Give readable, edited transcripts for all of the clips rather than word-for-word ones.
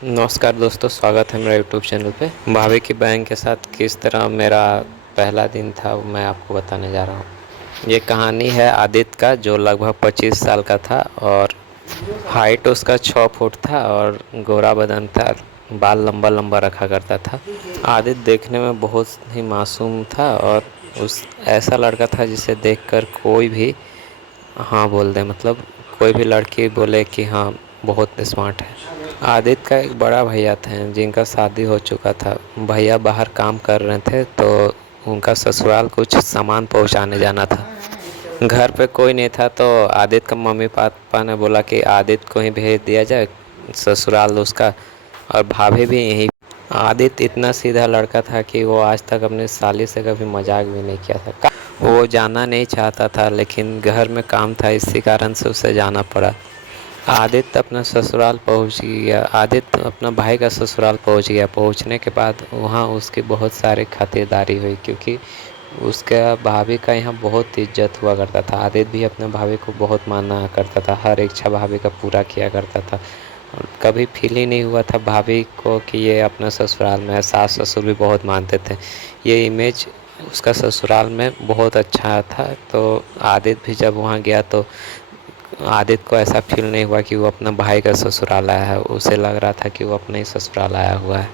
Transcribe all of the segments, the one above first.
नमस्कार दोस्तों, स्वागत है मेरे यूट्यूब चैनल पे। भाभी की बहन के साथ किस तरह मेरा पहला दिन था वो मैं आपको बताने जा रहा हूँ। ये कहानी है आदित्य का, जो लगभग 25 साल का था और हाइट उसका 6 फुट था और गोरा बदन था। बाल लंबा लंबा रखा करता था। आदित्य देखने में बहुत ही मासूम था और उस ऐसा लड़का था जिसे देखकर कोई भी हाँ बोल दे, मतलब कोई भी लड़की बोले कि हाँ बहुत स्मार्ट है। आदित्य का एक बड़ा भैया थे जिनका शादी हो चुका था। भैया बाहर काम कर रहे थे तो उनका ससुराल कुछ सामान पहुंचाने जाना था। घर पे कोई नहीं था तो आदित्य का मम्मी पापा ने बोला कि आदित्य को ही भेज दिया जाए ससुराल उसका, और भाभी भी यहीं। आदित्य इतना सीधा लड़का था कि वो आज तक अपने साली से कभी मजाक भी नहीं किया था। वो जाना नहीं चाहता था लेकिन घर में काम था, इसी कारण से उसे जाना पड़ा। आदित्य अपना ससुराल पहुंच गया। आदित्य अपना भाई का ससुराल पहुंच गया। पहुंचने के बाद वहां उसकी बहुत सारी खातिरदारी हुई, क्योंकि उसका भाभी का यहाँ बहुत इज्जत हुआ करता था। आदित्य भी अपने भाभी को बहुत माना करता था, हर इच्छा भाभी का पूरा किया करता था। और कभी फील ही नहीं हुआ था भाभी को कि ये अपना ससुराल में है। सास ससुर भी बहुत मानते थे। ये इमेज उसका ससुराल में बहुत अच्छा था। तो आदित्य भी जब वहाँ गया तो आदित्य को ऐसा फील नहीं हुआ कि वो अपना भाई का ससुराल आया है। उसे लग रहा था कि वो अपने ही ससुराल आया हुआ है।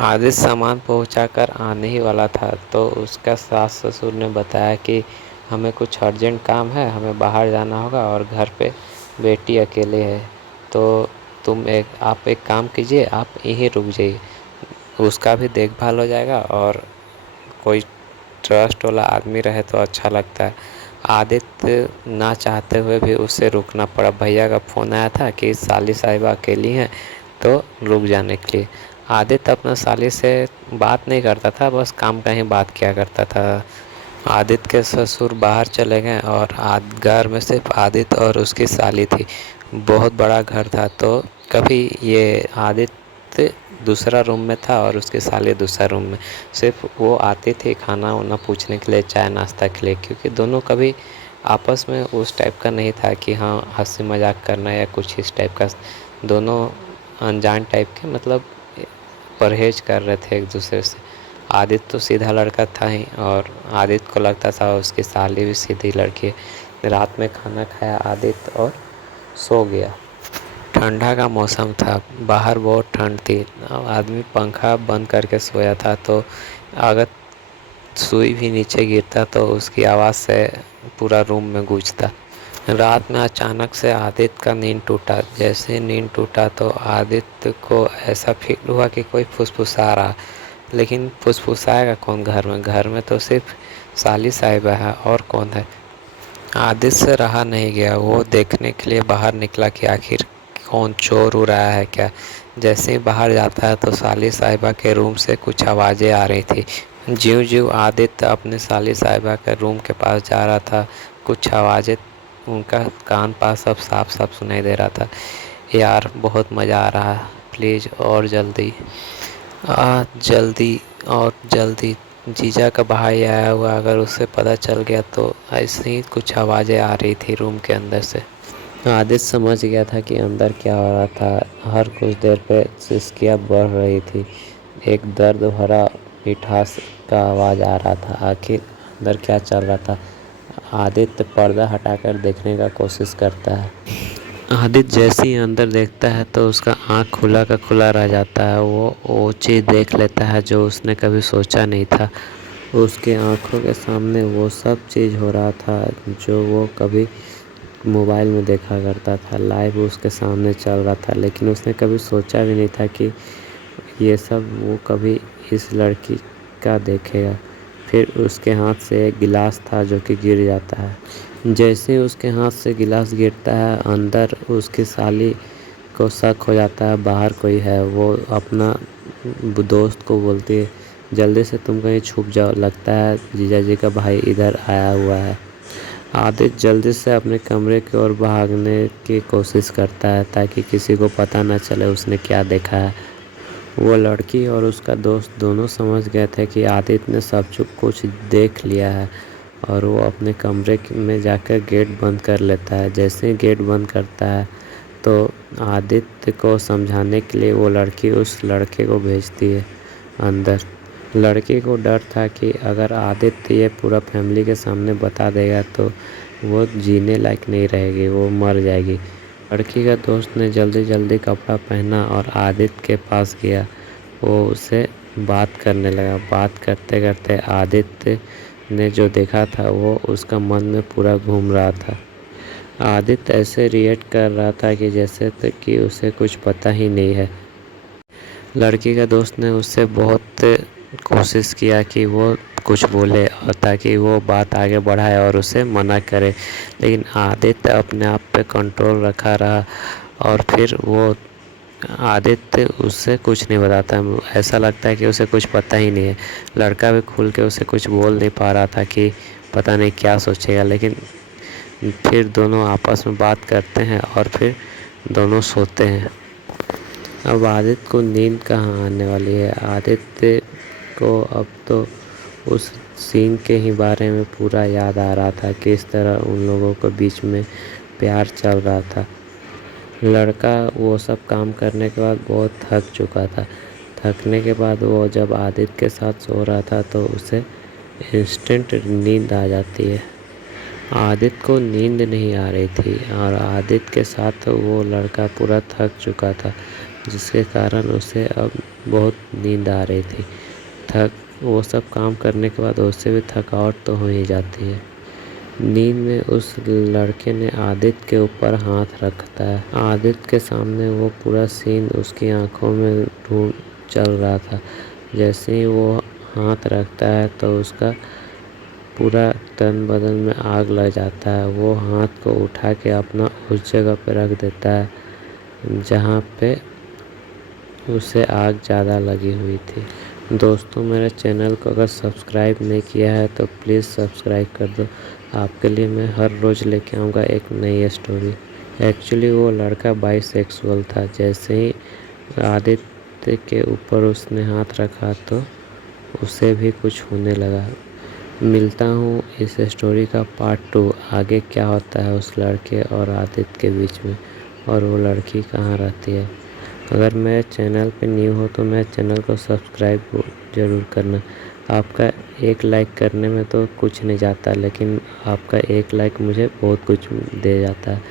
आदित्य सामान पहुंचाकर आने ही वाला था तो उसका सास ससुर ने बताया कि हमें कुछ अर्जेंट काम है, हमें बाहर जाना होगा और घर पे बेटी अकेले है। तो आप एक काम कीजिए, आप यहीं रुक जाइए, उसका भी देखभाल हो जाएगा और कोई ट्रस्ट वाला आदमी रहे तो अच्छा लगता है। आदित्य ना चाहते हुए भी उसे रुकना पड़ा। भैया का फ़ोन आया था कि साली साहिबा अकेली हैं तो रुक जाने के लिए। आदित्य अपना साली से बात नहीं करता था, बस काम का ही बात किया करता था। आदित्य के ससुर बाहर चले गए और घर में सिर्फ आदित्य और उसकी साली थी। बहुत बड़ा घर था तो कभी ये आदित्य दूसरा रूम में था और उसकी साली दूसरा रूम में। सिर्फ वो आती थी खाना वाना पूछने के लिए, चाय नाश्ता के लिए, क्योंकि दोनों कभी आपस में उस टाइप का नहीं था कि हाँ हंसी मजाक करना या कुछ इस टाइप का। दोनों अनजान टाइप के, मतलब परहेज कर रहे थे एक दूसरे से। आदित्य तो सीधा लड़का था ही और आदित्य को लगता था उसकी साली भी सीधी लड़की है। रात में खाना खाया आदित्य और सो गया। ठंडा का मौसम था, बाहर बहुत ठंड थी। आदमी पंखा बंद करके सोया था तो अगर सुई भी नीचे गिरता तो उसकी आवाज़ से पूरा रूम में गूंजता। रात में अचानक से आदित्य का नींद टूटा। जैसे नींद टूटा तो आदित्य को ऐसा फील हुआ कि कोई फुसफुसा रहा। लेकिन फुसफुसाएगा कौन घर में? घर में तो सिर्फ साली साहिबा है, और कौन है? आदित्य से रहा नहीं गया। वो देखने के लिए बाहर निकला कि आखिर कौन चोर हो रहा है क्या। जैसे ही बाहर जाता है तो साली साहिबा के रूम से कुछ आवाज़ें आ रही थी। ज्यों ज्यों आदित्य अपने साली साहिबा के रूम के पास जा रहा था, कुछ आवाज़ें उनका कान पास अब साफ साफ सुनाई दे रहा था। यार बहुत मज़ा आ रहा है, प्लीज़ और जल्दी जल्दी और जल्दी। जीजा का भाई आया हुआ, अगर उसे पता चल गया तो। ऐसे ही कुछ आवाज़ें आ रही थी रूम के अंदर से। आदित्य समझ गया था कि अंदर क्या हो रहा था। हर कुछ देर पे सिसकियाँ बढ़ रही थी। एक दर्द भरा मिठास का आवाज़ आ रहा था। आखिर अंदर क्या चल रहा था? आदित्य पर्दा हटाकर देखने का कोशिश करता है। आदित्य जैसे ही अंदर देखता है तो उसका आँख खुला का खुला रह जाता है। वो चीज़ देख लेता है जो उसने कभी सोचा नहीं था। उसके आँखों के सामने वो सब चीज़ हो रहा था जो वो कभी मोबाइल में देखा करता था। लाइव उसके सामने चल रहा था, लेकिन उसने कभी सोचा भी नहीं था कि ये सब वो कभी इस लड़की का देखेगा। फिर उसके हाथ से एक गिलास था जो कि गिर जाता है। जैसे ही उसके हाथ से गिलास गिरता है, अंदर उसकी साली को शक हो जाता है बाहर कोई है। वो अपना दोस्त को बोलती है जल्दी से तुम कहीं छुप जाओ, लगता है जीजा जी का भाई इधर आया हुआ है। आदित्य जल्दी से अपने कमरे की ओर भागने की कोशिश करता है ताकि किसी को पता न चले उसने क्या देखा है। वो लड़की और उसका दोस्त दोनों समझ गए थे कि आदित्य ने सब कुछ देख लिया है और वो अपने कमरे में जाकर गेट बंद कर लेता है। जैसे ही गेट बंद करता है तो आदित्य को समझाने के लिए वो लड़की उस लड़के को भेजती है अंदर। लड़की को डर था कि अगर आदित्य ये पूरा फैमिली के सामने बता देगा तो वो जीने लायक नहीं रहेगी, वो मर जाएगी। लड़की का दोस्त ने जल्दी जल्दी कपड़ा पहना और आदित्य के पास गया। वो उससे बात करने लगा। बात करते करते आदित्य ने जो देखा था वो उसका मन में पूरा घूम रहा था। आदित्य ऐसे रिएक्ट कर रहा था कि जैसे कि उसे कुछ पता ही नहीं है। लड़की का दोस्त ने उससे बहुत कोशिश किया कि वो कुछ बोले ताकि वो बात आगे बढ़ाए और उसे मना करे, लेकिन आदित्य अपने आप पे कंट्रोल रखा रहा। और फिर वो आदित्य उससे कुछ नहीं बताता। ऐसा लगता है कि उसे कुछ पता ही नहीं है। लड़का भी खुल के उसे कुछ बोल नहीं पा रहा था कि पता नहीं क्या सोचेगा, लेकिन फिर दोनों आपस में बात करते हैं और फिर दोनों सोते हैं। अब आदित्य को नींद कहाँ आने वाली है। आदित्य को अब तो उस सीन के ही बारे में पूरा याद आ रहा था, किस तरह उन लोगों के बीच में प्यार चल रहा था। लड़का वो सब काम करने के बाद बहुत थक चुका था। थकने के बाद वो जब आदित्य के साथ सो रहा था तो उसे इंस्टेंट नींद आ जाती है। आदित्य को नींद नहीं आ रही थी और आदित्य के साथ वो लड़का पूरा थक चुका था, जिसके कारण उसे अब बहुत नींद आ रही थी। वो सब काम करने के बाद उससे भी थकावट तो हो ही जाती है। नींद में उस लड़के ने आदित्य के ऊपर हाथ रखता है। आदित्य के सामने वो पूरा सीन उसकी आंखों में ढूंढ चल रहा था। जैसे ही वो हाथ रखता है तो उसका पूरा तन बदन में आग लग जाता है। वो हाथ को उठा के अपना उस जगह पे रख देता है जहाँ पे उसे आग ज़्यादा लगी हुई थी। दोस्तों, मेरे चैनल को अगर सब्सक्राइब नहीं किया है तो प्लीज़ सब्सक्राइब कर दो। आपके लिए मैं हर रोज़ लेके आऊँगा एक नई स्टोरी। एक्चुअली वो लड़का बाइसेक्सुअल था। जैसे ही आदित्य के ऊपर उसने हाथ रखा तो उसे भी कुछ होने लगा। मिलता हूँ इस स्टोरी का पार्ट 2। आगे क्या होता है उस लड़के और आदित्य के बीच में, और वो लड़की कहाँ रहती है। अगर मेरे चैनल पे न्यू हो तो मेरे चैनल को सब्सक्राइब ज़रूर करना। आपका एक लाइक करने में तो कुछ नहीं जाता, लेकिन आपका एक लाइक मुझे बहुत कुछ दे जाता है।